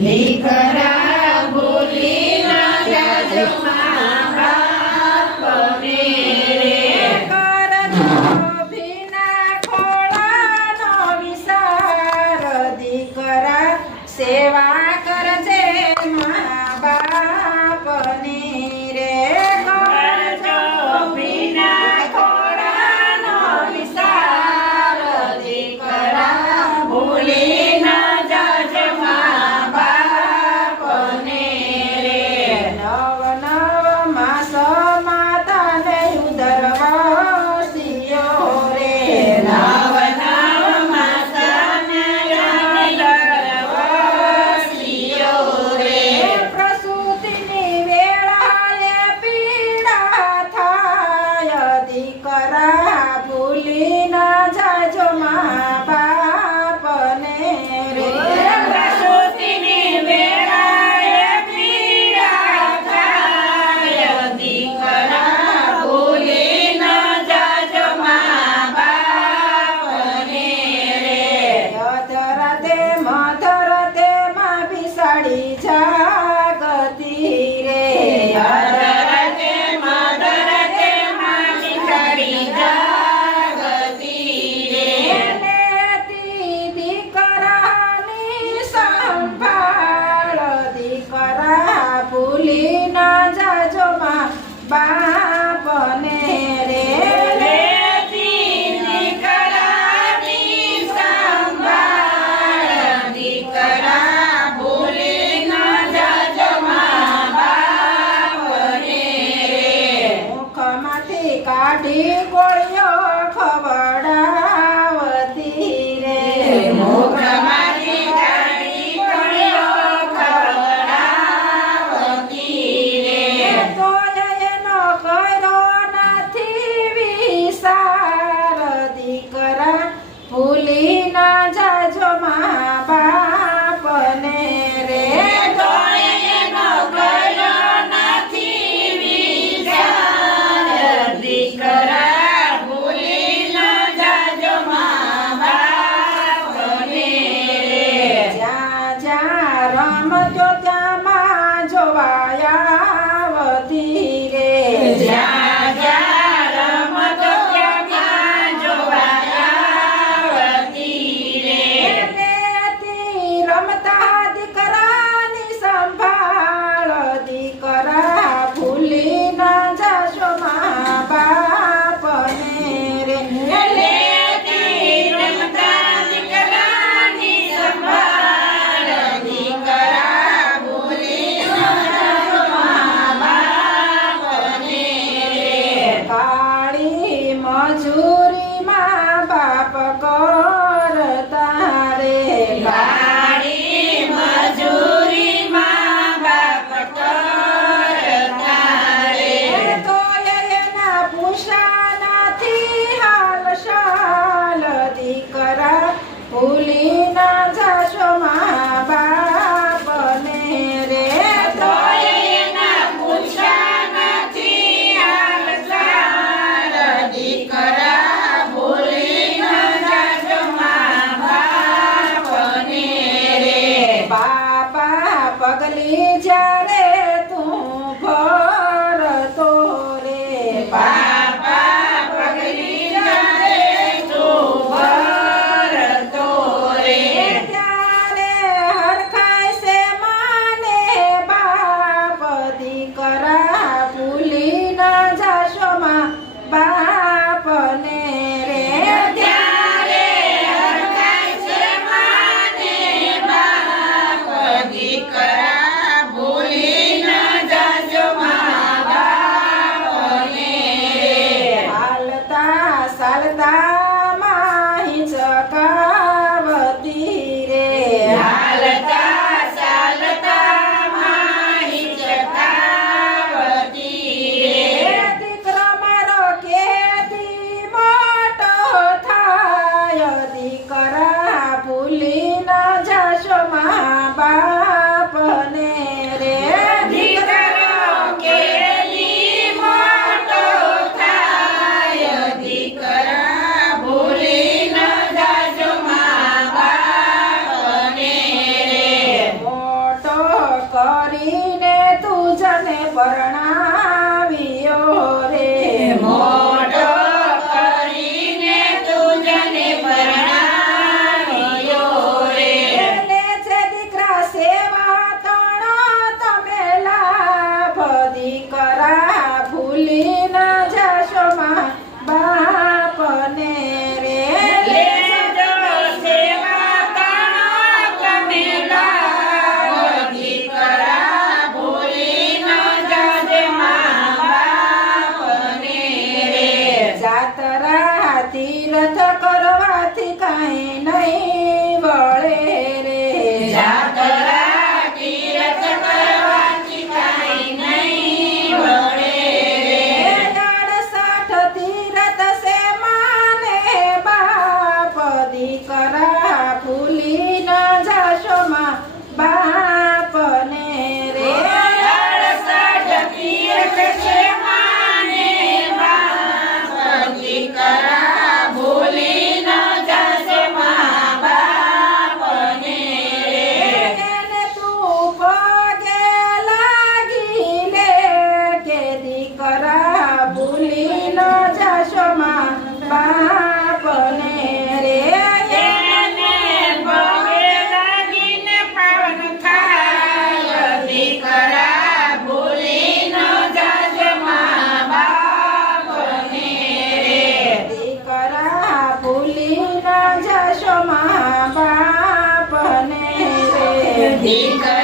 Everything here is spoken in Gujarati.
દીકરા ભૂલી ના જાજો જગતી રે. હર plena Holy ఇంకా